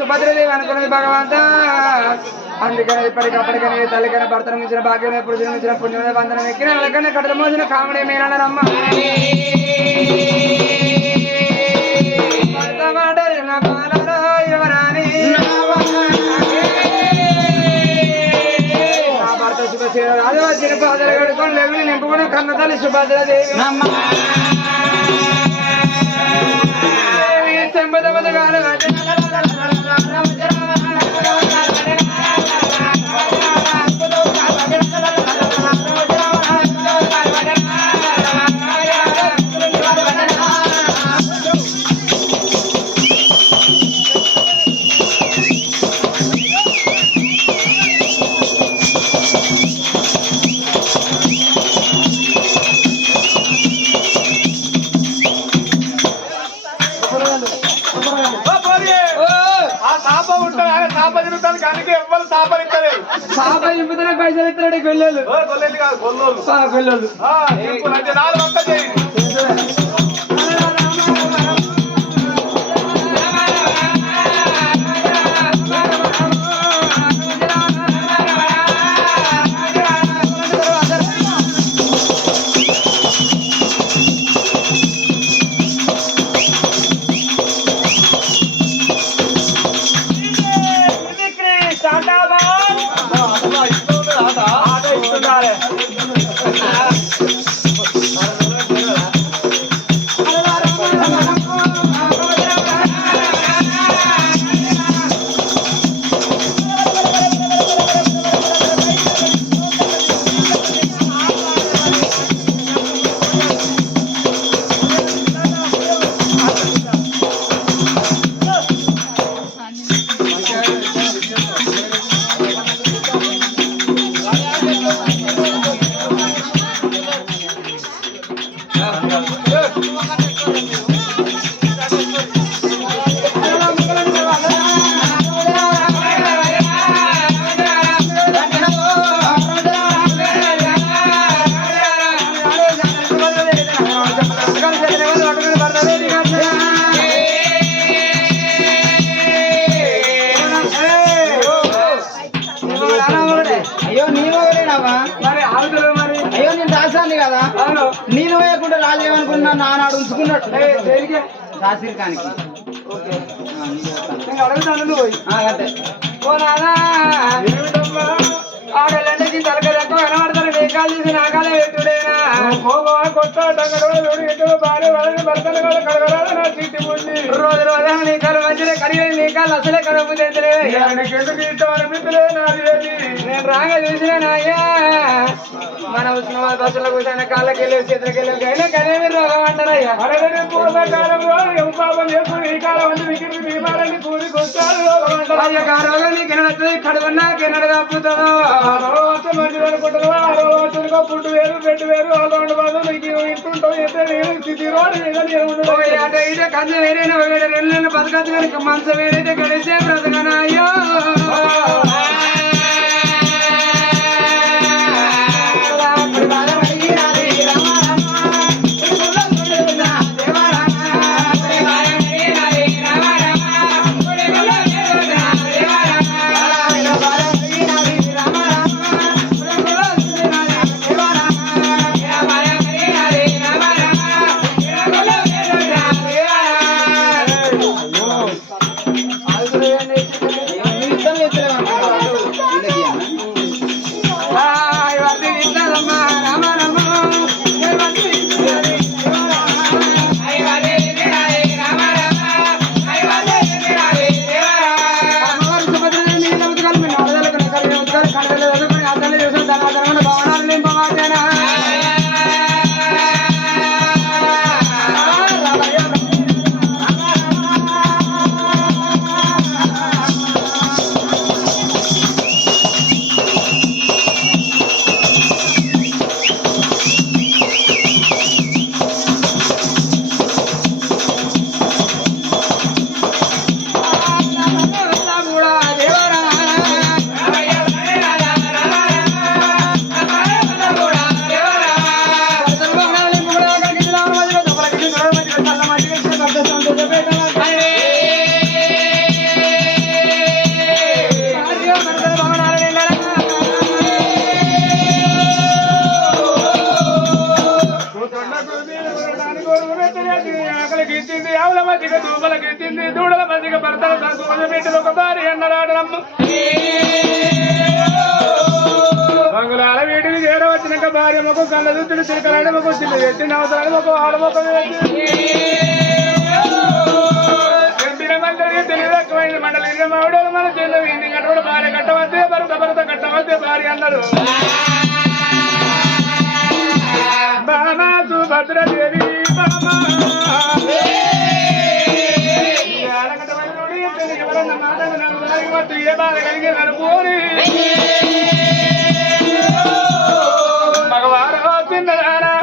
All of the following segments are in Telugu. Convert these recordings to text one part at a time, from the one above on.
సుభద్రదేవి అనుకున్నది భగవంత అందుకని ఇప్పటికప్పటికని తల్లికైనా భర్తను మించిన భాగ్యం ఎప్పుడు జన్మించిన పుణ్యమైన బంధనం ఎక్కిన వాళ్ళకన్నా కట్టలు మోసిన కామెడీ మీరన్నారమ్మ భర్త శుభశ్రీరాజు వచ్చిన బాధలు కడుకొని లెవిని నింపుకుని కన్న తల్లి సుభద్రదేవి చెంబదమదగాలు పైసలు ఇస్తాడు గొల్లలు గొల్లలు నేను వేయకుండా రాజేమనుకున్నా నానాడు ఉంచుకున్నట్టు రాసిరికానికి అడుగుతాను ఆడలంటే తలకదక్క కనబడతాను వేకాలు తీసి నాకాలే పెట్టుడేనా రోజు రోజు నీ కాలు మంచిగా కడిగే నీ కాళ్ళు అసలే కడుపు నేను రాగా చూసిన నాయ్యా మన ఉస్మానాబాద్ బస్సులో కూర్చొని కాళ్ళకి వెళ్ళి చేతులకి వెళ్ళి అయినా కదేమి రోగం అంటారయ్యా రోగం నీకు ఎనడుతుంది కడుగున్నా ఎన్నడు తప్పుతుందో పుట్టు వేరు పెట్టు వేరు ఇదే కంచె వేరైనా రెండు నెలలు బతకచ్చు కనుక మనసు వేరైతే గడిచే బ్రతకనా అయ్యో బిడ్డలు ఒక భార్య అన్నరాడమ్మ బంగుళాల వీటిని చేరవచ్చినాక భార్య మొక్క కళ్ళ దుద్దులు చిలకలాడి మొక్క చిల్లు చేసి అవసరాలు ఒక ఆడ మొక్క ఎంపిన మండలి తెలుగు తక్కువైంది మండలి మావిడ మన చెల్లు ఇంటి కట్టబడి భార్య కట్టవద్దే భరత కట్టవద్దే భార్య అన్నారు బామా సుభద్రదేవి బామా ఎవరన్నా మాట ఏ బాధ కలిగి నడుపుని మగవారు తిన్నదారా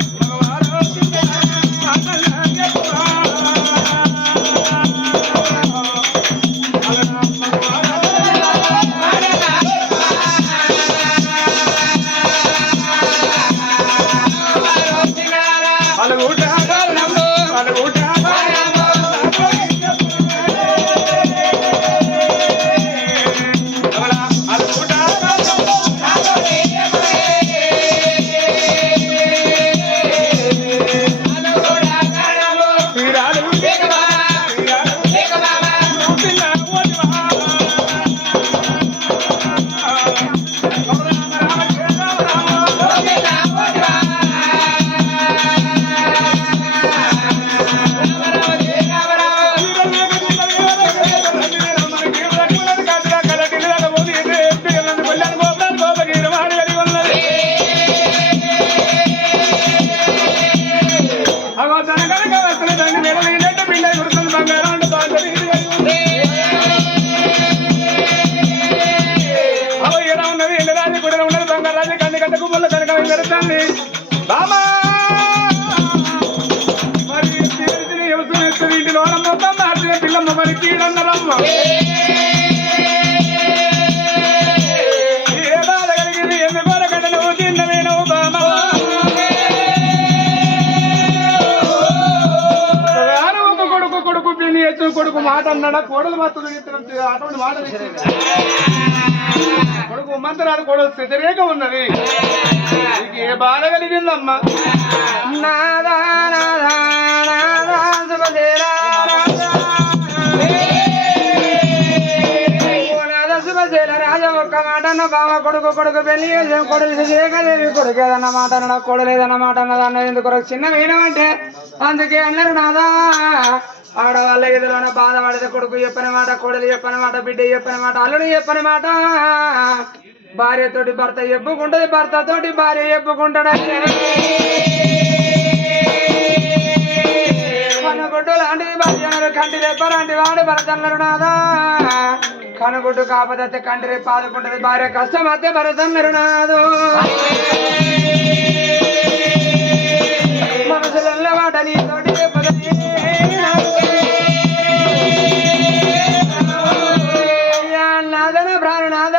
పిల్లమ్మ మరి కీడన్నరమ్మ ఏ బాధ కలిగింది ఎన్ని బాధకట నువ్వు తిన్నవేనవు బామ కొడుకు పిన్ని ఎచ్చు కొడుకు మాట అన్నాడా కోడలు మాత్రం అటువంటి మాట కొడుకు మంత్రాలు కొడుకు వ్యతిరేక ఉన్నది నీకు ఏ బాధ కలిగిందమ్మా నాదా నాదా నాదా శుభదేరా రాజా ఒక్క మాట అన్న బావ కొడుకు పెళ్లి కొడుకు చేయగలేవి కొడుకు ఏదన్న మాట అన్న కొడలు ఏదన్న మాట అన్నదన్న ఎందుకు చిన్న వేయడమంటే అందుకే అన్నారు నాదా ఆడవాళ్ళ ఎదురున బాధపడితే కొడుకు చెప్పని మాట కొడలు చెప్పని మాట బిడ్డ చెప్పని మాట అల్లుడు చెప్పని మాట భార్యతోటి భర్త చెప్పుకుంటది భర్తతోటి భార్య చెప్పుకుంటాడు కనుగొడ్డు లాంటిది భార్య కంటి రెప్పలాంటి వాడు భర్త అన్నారు నాదా కనుగొడ్డు కాకపోతే కంటి రేపు ఆదుకుంటది భార్య కష్టం అయితే భరత అన్నారు నాదు మనసుల మాట నీతోటి చెప్పదని నాదన ప్రాణనాద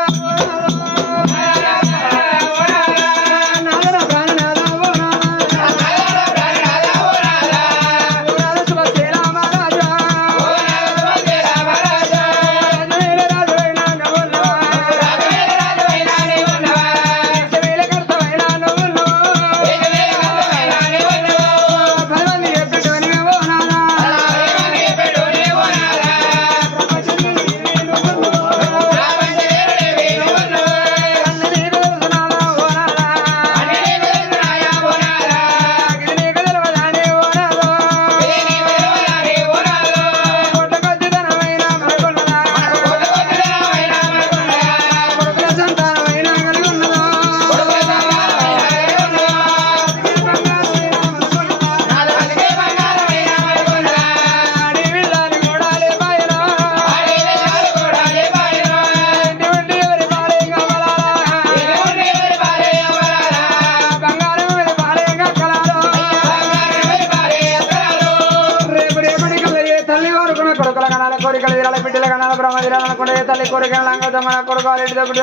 తల్లి కోరిక మన కొడుకు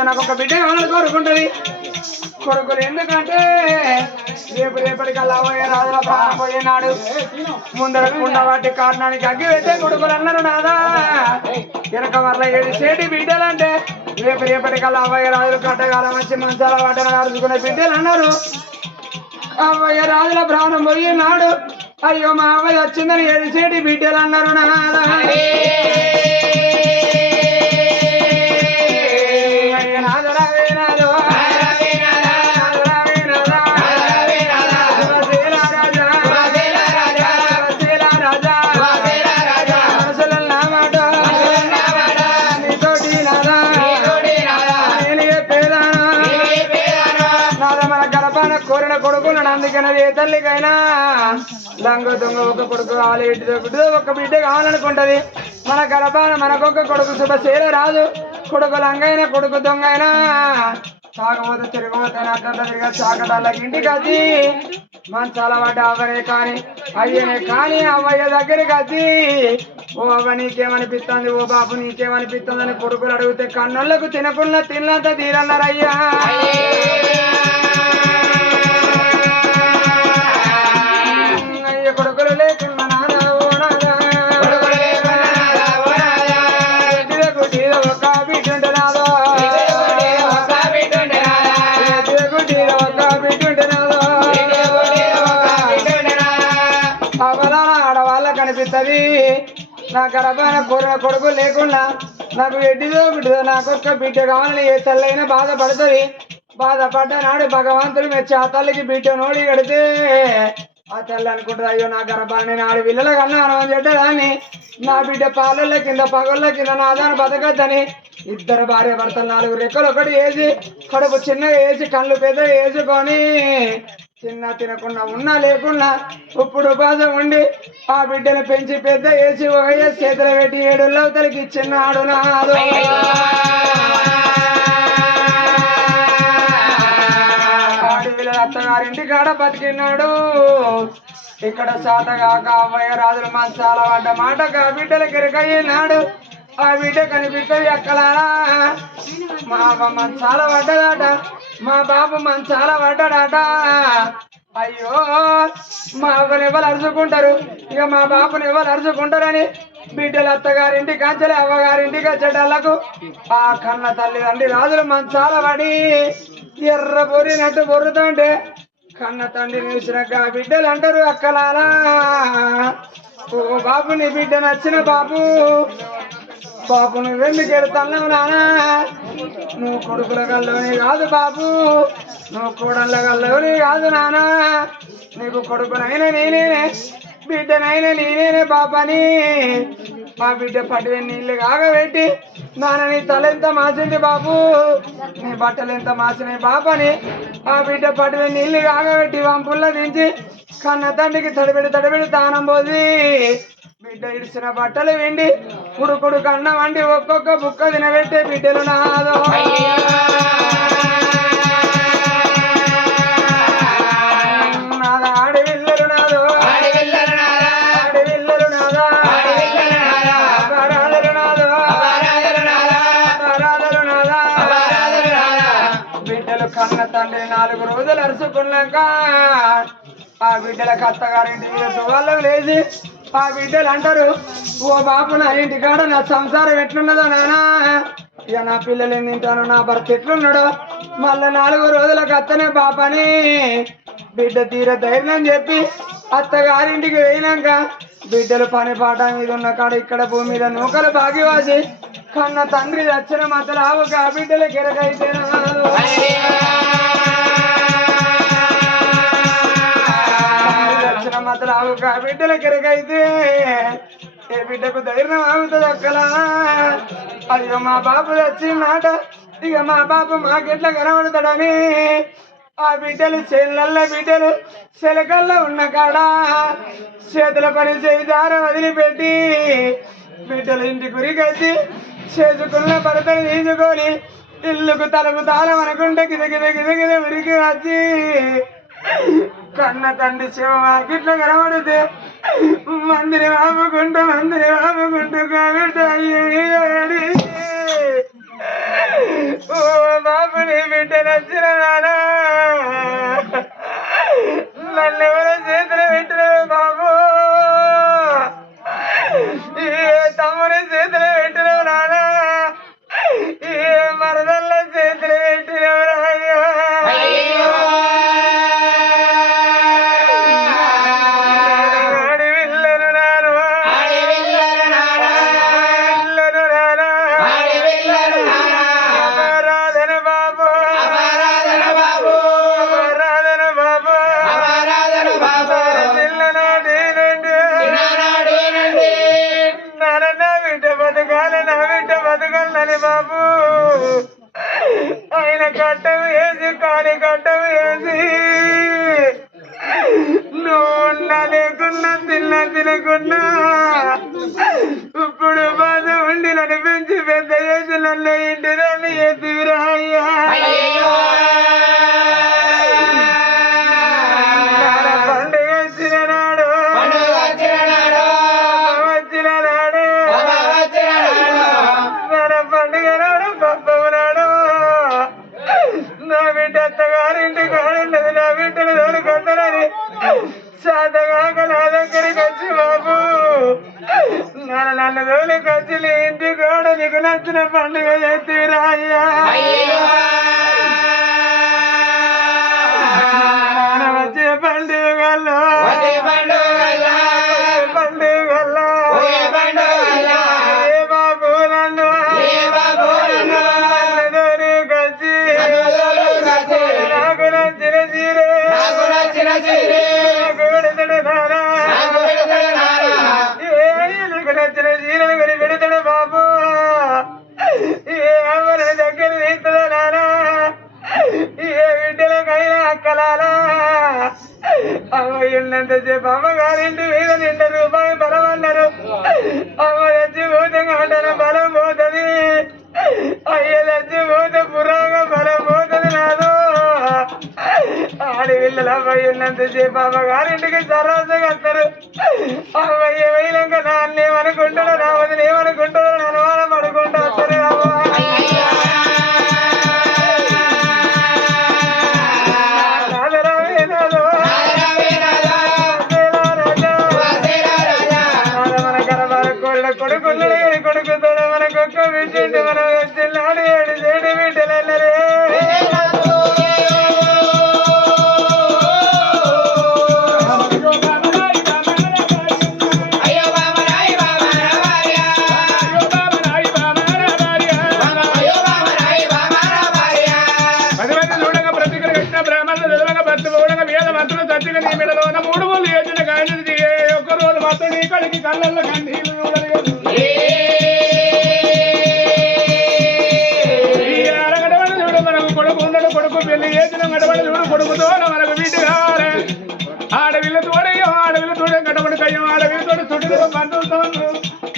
నాకు ఒక బిడ్డ కావాలని కోరుకుంటది కొడుకులు ఎందుకంటే రేపటికల్లా రాజుల ప్రాణం పోయినాడు ముందరకుండా వాటి కారణానికి అగ్గి పెట్టే కొడుకులు అన్నారు నాదా వెనక వల్ల ఏది చేటి బిడ్డలంటే రేపటికల్లా అవ్వయ్య రాజులు కట్టగాలం వచ్చి మంచాల వాటిని అరుచుకునే బిడ్డలు అన్నారు అవ్వయ్య రాజుల ప్రాణం పోయినాడు అయ్యో మా అవ్వయ్య వచ్చిందని ఏడిసేటి బిడ్డలు అన్నారు నాదా అందుకని ఏ తల్లికైనా లంగ దొంగ ఒక కొడుకు కావాలి ఇటు బిడ్డ ఒక బిడ్డ కావాలనుకుంటది మన గర్భాన మనకొక కొడుకు శుభశీల రాదు కొడుకు లంగైనా కొడుకు దొంగ అయినా తాగబోతే తిరగబోతే అట్లా తిరిగా చాకటాలకి ఇంటికి వచ్చి మంచాల పడ్డ అవ్వనే కానీ అయ్యనే కానీ అవ్వయ్య దగ్గరికి వచ్చి ఓ అవ్వ నీకేమనిపిస్తుంది ఓ బాబు నీకేమనిపిస్తుంది అని కొడుకులు అడిగితే కన్నులకు తినకుండా తిన్నంత తీరన్నారయ్యా అయ్య కొడుకులు లేకున్నా నాన్న ఓ నాన్న ఒక బిడ్డ నాదో కనిపిస్తుంది నా గర్భాన కొడుకు లేకుండా నాకు ఎడ్డిదో బిడ్డదో నాకొక్క బిడ్డ కావాలని ఏ తల్లైనా బాధపడుతుంది బాధపడ్డ నాడు భగవంతుడు మెచ్చి ఆ తల్లికి బిడ్డ నోడి కడితే ఆ తల్లి అనుకుంటుంది అయ్యో నా గర్భాన్ని 4 పిల్లల కన్నా మనం చెడ్డదాన్ని నా బిడ్డ పాలల కింద పగళ్ళ కింద నాదాన్ని బతకద్దని ఇద్దరు భార్య భర్తలు 4 రెక్కలు ఒకటి వేసి కడుపు చిన్నగా వేసి కళ్ళు పెద్దగా వేసుకొని చిన్న తినకుండా ఉన్నా లేకున్నా ఇప్పుడు ఉపాసం ఉండి ఆ బిడ్డను పెంచి పెద్ద వేసి ఒక చేతులు పెట్టి 7 లవతలకి ఇచ్చిన్నాడు నాడు ఆడపిల్లల అత్తగారింటి కాడ బతికినాడు ఇక్కడ సాతగాక అవ్వయ్య రాజులు మంచాల పడ్డ మాటగా బిడ్డల కిరకయ్యినాడు ఆ బిడ్డ కనిపిస్తుంది అక్కలారా మా అవ్వ మంచాల పడ్డదాట మా బాబు మంచాల పడ్డాడట అయ్యో మా అవ్వని ఎవరు అరుచుకుంటారు ఇక మా బాబుని ఎవరు అరుచుకుంటారని బిడ్డల అత్తగారింటి కంచెలే అవ్వగారింటికి వచ్చేటళ్లకు ఆ కన్న తల్లిదండ్రి రాజులు మంచాల పడి ఎర్ర బొరినట్టు బొర్రుతుంటే కన్న తండ్రి నిలిచినాక బిడ్డలు అంటారు అక్కలారా ఓ బాబు నీ బిడ్డ నచ్చిన బాబు బాబు నువ్వెందుకు ఎడతావు నానా నువ్వు కొడుకుల గల్లోని కాదు బాబు నువ్వు కోడళ్ళ గల్లోని కాదు నానా నీకు కొడుకునైనా నేనే బిడ్డనైనా నేనేనే బాబని మా బిడ్డ పడివే నీళ్ళు కాగబెట్టి నాన్న నీ తల ఎంత మాసింది బాబు నీ బట్టలు ఎంత మాసినాయి బాబని ఆ బిడ్డ పడివే నీళ్ళు కాగబెట్టి వంపుల్లో దించి కన్న తండ్రికి తడిబెడి తానం పోసి బిడ్డ ఇడిచిన బట్టలు వెండి కుడుకుడు కన్న వండి ఒక్కొక్క బుక్క తినబెట్టే బిడ్డలు నాదో నాదా ఆడవిల్లలు నాదో ఆడవిల్లలు నాదా అపరాధలు నాదో అపరాధలు నాదా బిడ్డలు కన్న తండ్రి 4 రోజులు అరుచుకున్నాక ఆ బిడ్డలకు అత్తగారింటి మీద సువాళ్ళం లేచి ఆ బిడ్డలు అంటారు ఓ బాబు నా ఇంటికాడ నా సంసారం ఎట్లున్నదో నానా ఇక నా పిల్లలు ఏం తింటాను నా భర్త ఎట్లున్నాడో మళ్ళా 4 రోజులకు అత్తనే బాపని బిడ్డ తీర ధైర్యం చెప్పి అత్తగారింటికి వెళ్ళినాక బిడ్డలు పని పాట మీద ఉన్న కాడ ఇక్కడ భూమి మీద నూకలు బాగివాసి కన్న తండ్రి వచ్చిన మతలు ఆవుగా బిడ్డలు గిరకైతే మతలు ఆవుగా బిడ్డల గిరకైతే ఏ బిడ్డకు ధైర్యం ఆగుతుంది అక్కలా అయ్యో మా బాబు వచ్చిందట ఇక మా బాబు మాకెట్లా కనబడతాడని ఆ బిడ్డలు చేళ్ళల్లో బిడ్డలు చెలకల్లో ఉన్న కాడ చేతుల పని చేయిదార వదిలిపెట్టి బిడ్డలు ఇంటి గురికొచ్చి చేసుకున్న భర్తలు తీసుకొని ఇల్లుకు తలుపు తాళం అనుకుంటే గిద ఉరికి వచ్చి కన్న తండ్రి శివ గిట్లా కనబడితే మందిరి వాపుకుంటూ కాబట్టి అయ్యి ఓ బాబుని బిడ్డ నచ్చిన నానా నన్ను ఎవరో చేతులు పెట్టిన బాబు ఏ తమ్ముని చేతులు పెట్టినవు నానా ఏ మరదల్ల చేతులు పెట్టినవురా అయ్యో బాబు ఆయన కట్టం వేసి కాని కట్టం వేసి ఉన్నా లేకున్నా తినకున్నా ఇప్పుడు బాధ ఉండి నన్ను పెంచి పెద్ద చేసి నన్ను ఇంటి నన్ను ఎత్తివిరా అయ్యా పండుగ వచ్చిన నాడు మన పండుగ నాడు పబ్బము నాడు నా బిడ్డ అత్తగారింటి కాడున్నది నా బిడ్డను దొరకొద్దరని శాతగాక నా దగ్గరికి వచ్చి బాబు నన్ను దొరికొచ్చి నీ ఇంటి కాడ నీకు నచ్చిన పండుగ చేతిరా అయ్యా వచ్చే పండుగల్లో నచ్చిన చీరలు కొని పెడతాడు బాబు ఏ అమ్మని దగ్గర తీస్తుందో నానా ఏ బిడ్డలకైనా అక్కలాలా అమ్మయ్యున్నంతసేపు అమ్మగారింటి మీద నిండా రూపాయి బలం అన్నారు అమ్మ చచ్చిపోతే అంటాను బలం పోతుంది అయ్య చచ్చిపోతే పురాగా బలం పోతుంది నాదు ఆడపిల్లలు అమ్మాయిన్నంతసేపు అమ్మగారింటికి సరాసగా వస్తారు అమ్మాయి పోయినాక నాన్నేమనుకుంటాడో నా వదిన ఏమనుకుంటాడో నన్ను వాళ్ళ పడుకుంటూ వస్తారు కొడుకుతో మనకొక్క విషయం మనం వచ్చిన్నాడు 7 7 బిడ్డలన్నరే కళ్ళల్లో కన్నీళ్ళు అరగడబడి చూడు మనకు కొడుకు ఉన్నాడు కొడుకు పెళ్లి చేసిన గడబడి చూడు కొడుకుతో మనకు వీటి కావాలి ఆడవిల్ల తోడయ్యో ఆడవిల్ల తోడే గడబడి కయ్యం ఆడవిల్ల తోడు చుట్టూ బంధువుతో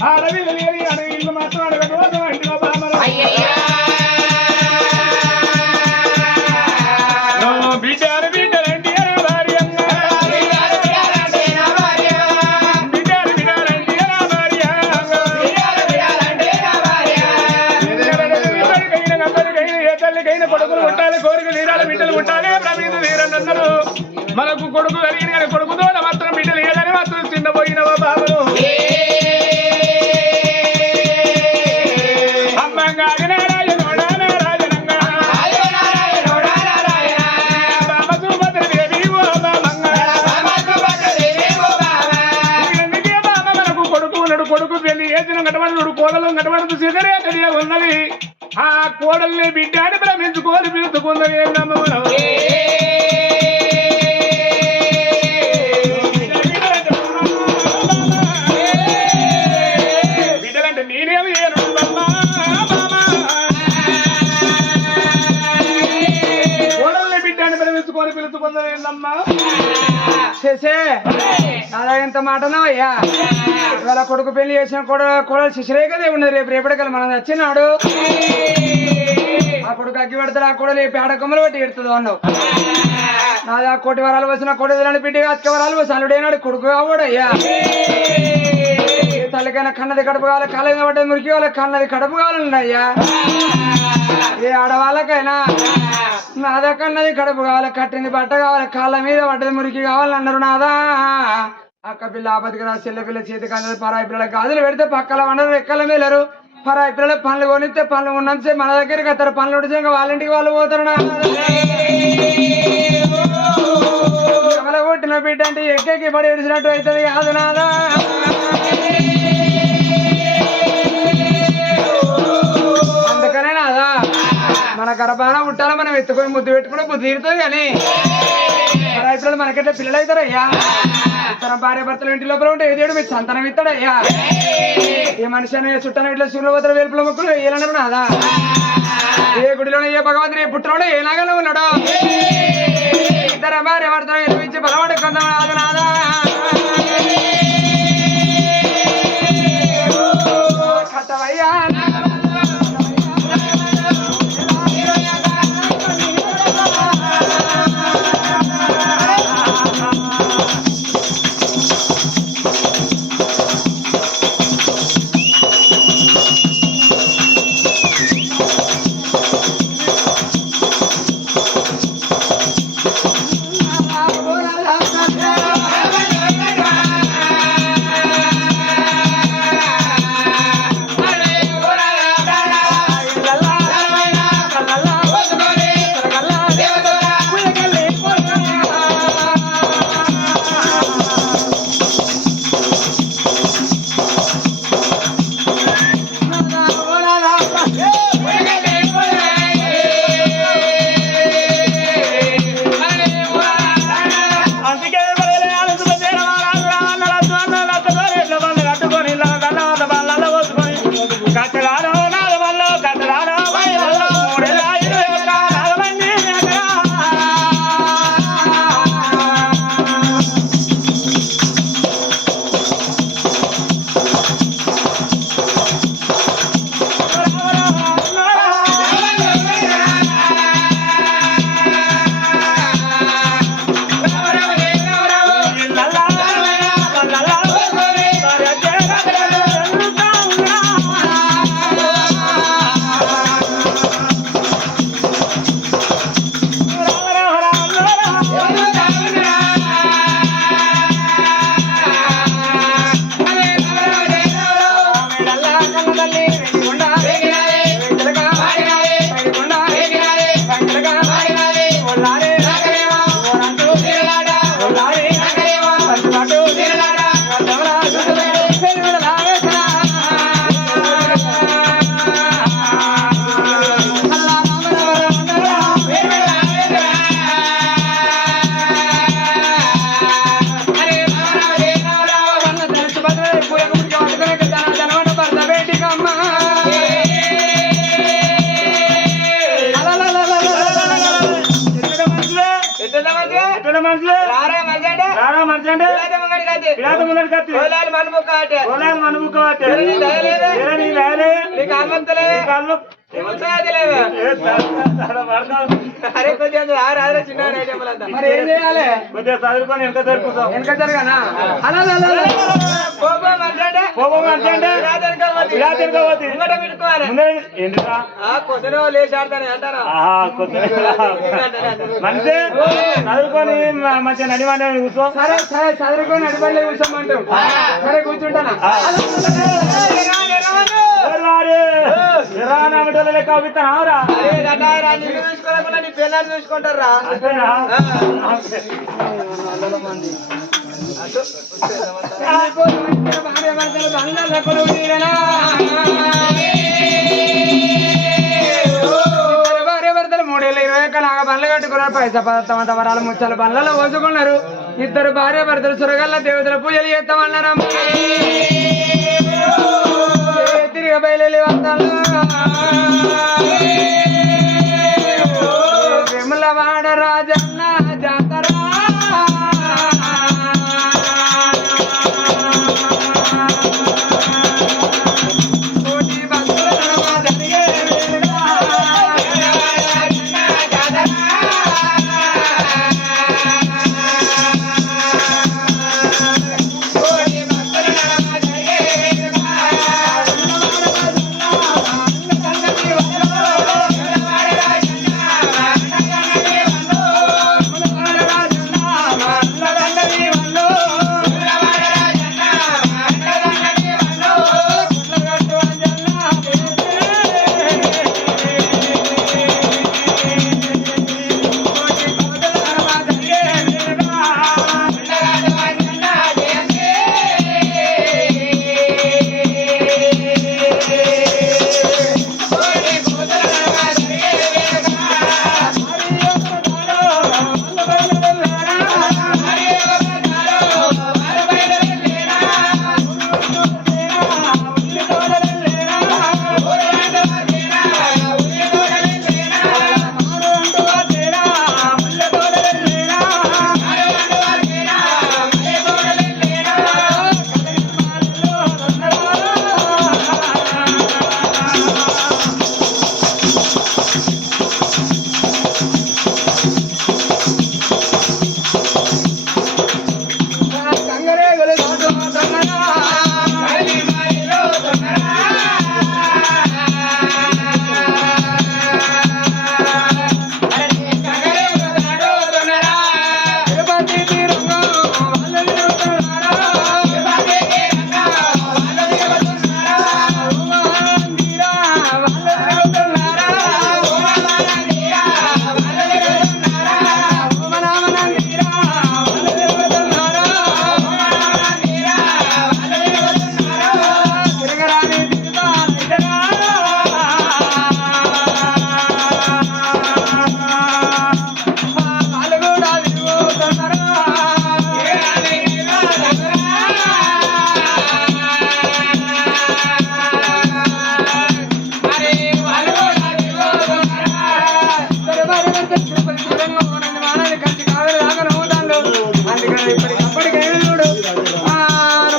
ఆడవిల్ల లేని అడవిల్లు మాత్రం అడగదు ఇంటిలో బామలు బిడ్డారు బిడ్డలంటే కొడుకులు ఉంటాలి కోరిక తీరాలి బిడ్డలు ఉంటాలి ప్రవీణ్ తీరన్నారు మనకు కొడుకు కలిగిన కానీ కొడుకుతో మాత్రం బిడ్డలు ఏదని మాత్రం చిన్నపోయినవా బాబులు అమ్మంగా నారాయణంగా బాబ సుభద్రదేవి ఓ బామంగా ఎందుకే బాబ మనకు కొడుకు ఉన్నాడు కొడుకు పెళ్లి ఏసిన గటవడు కోడలు గటవడు సిగరే తెలియ ఉన్నది ఆ కోడల్ని బిడ్డాన్ని భ్రమించుకోని పిలుచుకున్నది బిడ్డలంటే నేనేమి కోడల్ని బిడ్డాన్ని భ్రమించుకొని పిలుచుకున్నది ఏందమ్మా చేసే అలా ఎంత మాటనా అయ్యా ఇవాళ కొడుకు పెళ్లి చేసిన కోడలు శిశురే కదే ఉన్నది రేపు రేపటికల్ మనం వచ్చినాడు ఆ కొడుకు అగ్గి పెడతాడు ఆ కోడలు పేడ కొమ్మలు పట్టి ఎడుతుందో అన్నావు నాది ఆ కోటి వరాలు వచ్చిన కోటి బిడ్డగా అక్క వరాలు వచ్చి అల్లుడైనాడు కొడుకు కావాడయ్యా తల్లికైనా కన్నది కడుపు కావాలి కాళ్ళ పడ్డది మురికి వాళ్ళ కన్నది కడుపు కావాలన్నాయ్యా ఏ ఆడవాళ్ళకైనా నాదా కన్నది కడుపు కావాలి కట్టింది బట్ట కావాలి కాళ్ళ మీద పడ్డది మురికి కావాలన్నారు నాదా అక్క పిల్ల ఆపతికి రా చెల్లె పిల్ల చేతి కన్నది పరాయి పిల్లల గాజులు పెడితే పక్కల వండరు రెక్కల మేలరు పరాయి పిల్లల పనులు కొనిస్తే పనులు ఉన్నంతే మన దగ్గరికి వస్తారు పనులు ఉడిచాక వాళ్ళ ఇంటికి వాళ్ళు పోతారు ఎవల కొట్టిన బిడ్డ అంటే ఎక్కెక్కి పడి ఏడిచినట్టు అవుతుంది కాదు నాదా అందుకనే నాదా మన గర్భాన ఉంటారా మనం ఎత్తుకొని ముద్దు పెట్టుకుని బుద్ధి తీరుతుంది కానీ పరాయి పిల్లలు మనకెట్లా పిల్లలు అవుతారయ్యా తన భార్య భర్తలు ఇంటి లోపల ఉంటే ఏదేడు మీరు సంతానం ఇస్తాడయ్యా ఏ మనిషి అని చుట్టాను ఇట్లా సూర్యభద్ర వేలుపుల మొక్కలు వేయాలన్నారు నాదా ఏ గుడిలోనే ఏ భగవంతుని ఏ పుట్టలోనే ఏ నాగానే ఉన్నాడు ఇద్దరు భార్య భర్తలు ఎలిపించి బలవాడు కొందాం నాదా కట్టవయ్యా మరి ఏం చేయాలి కొద్దిగా చదువుకొని వెనక జరుపుతాం వెనక జరగనా అలా లేచి ఆడతాను అంటారా మంచి చదువుకొని మంచిగా నడివండి కూర్చో సరే సరే చదువుకొని నడిపండి కూర్చోమంటాం సరే కూర్చుంటానా కవితరా చూసుకోలేకుండా నీ పిల్లలు చూసుకుంటారా భార్య భర్తలు 3,20 నాగ బండ్లు కట్టుకున్నారు పైసా తమ తమరాలు ముచ్చాల బండ్లలో పోసుకున్నారు ఇద్దరు భార్య భర్తలు సురగల్ల దేవతల పూజలు చేస్తామన్నారు తిరిగి బయలు వస్తాను విమలవాడ రాజన్న జాతర ఇప్పటికైనా చూడు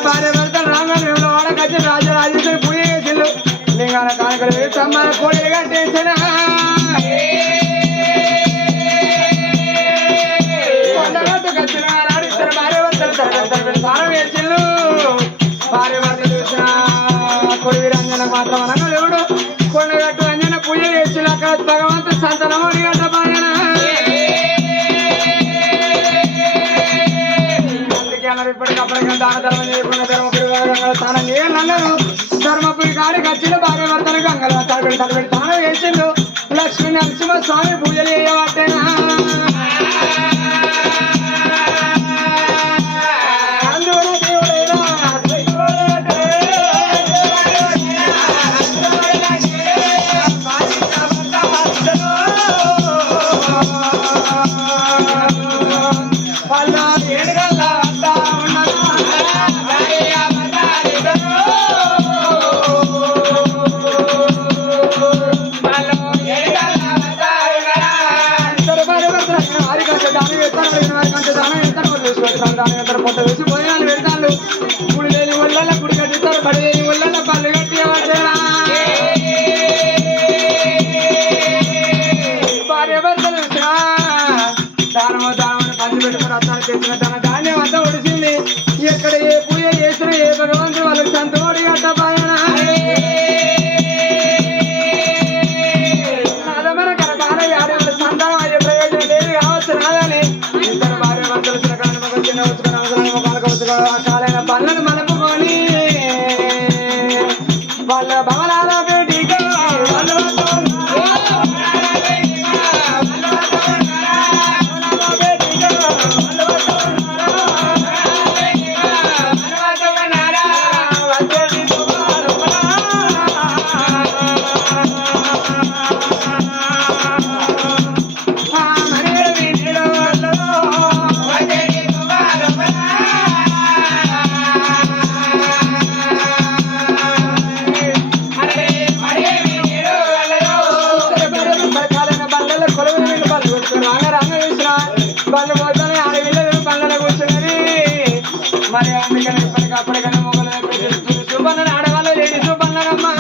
భార్య భర్తలు రాగానే వాడకొచ్చి రాజరాజేశ్వరి పూజ చేసిళ్ళు లింగాల కానుకలు తమ్మాల కోడిలు కట్టేసిన కొండగట్టుకొచ్చిన నాడు ఇద్దరు భార్య భర్తలు స్నానం వేసిళ్ళు భార్య భర్తలు చూసిన కొడివి రంజన మాత్రం అనగా దేవుడు కొండగట్టు రంజన పూజ చేసిళ్ళు అక్కడ భగవంతుడు సంతనమోడి గడ్డ పాయన ఇప్పటికప్పటికే దాన ధర్మం చేయకుండా ధర్మపురి స్నానం చేయాలన్నారు ధర్మపురి కాడికి వచ్చిన భార్య భర్తలు గంగలు తలపెడి స్నానం చేసిండు లక్ష్మీ నరసింహ స్వామి పూజలు చేయబట్టేనా అందువల్ల దేవుడైనా పొట్ట వేసి భోజనాలు పెడతాను గుడి లేని ఒళ్ళ గుడి కట్టిస్తారు బడి లేని ఒళ్ళ పళ్ళు కట్టి భార్య భర్తలు దానమో దానమని పంచి పెట్టుకుని అర్థాలు చేసిన తన ధాన్యం అంతా ఒడిసింది ఎక్కడ ఏ పూజ చేసినా ఏ భగవంతుడు వాళ్ళకి సంతోడి గట్టపాయన నాదమన కరకాల యాడి సంతానం అయ్యే ప్రయోజనం ఏది కావచ్చు రాదని ఇద్దరు భార్య భర్తలు కాలైన పనులను మలుపుకొని వాళ్ళ భవనాల బేటిగా బళ్ళు పోతానే ఆడవిల్లలు పనులలో కూర్చున్నది మరి అందుకని ఇప్పటికప్పటికైనా మొగలు చూపన్న ఆడవాళ్ళు లేడీ చూపన్నమ్మా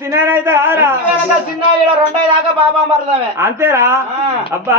సిన్న అయితే చిన్న 2 దాకా బాబా మరదమే అంతేరా అబ్బా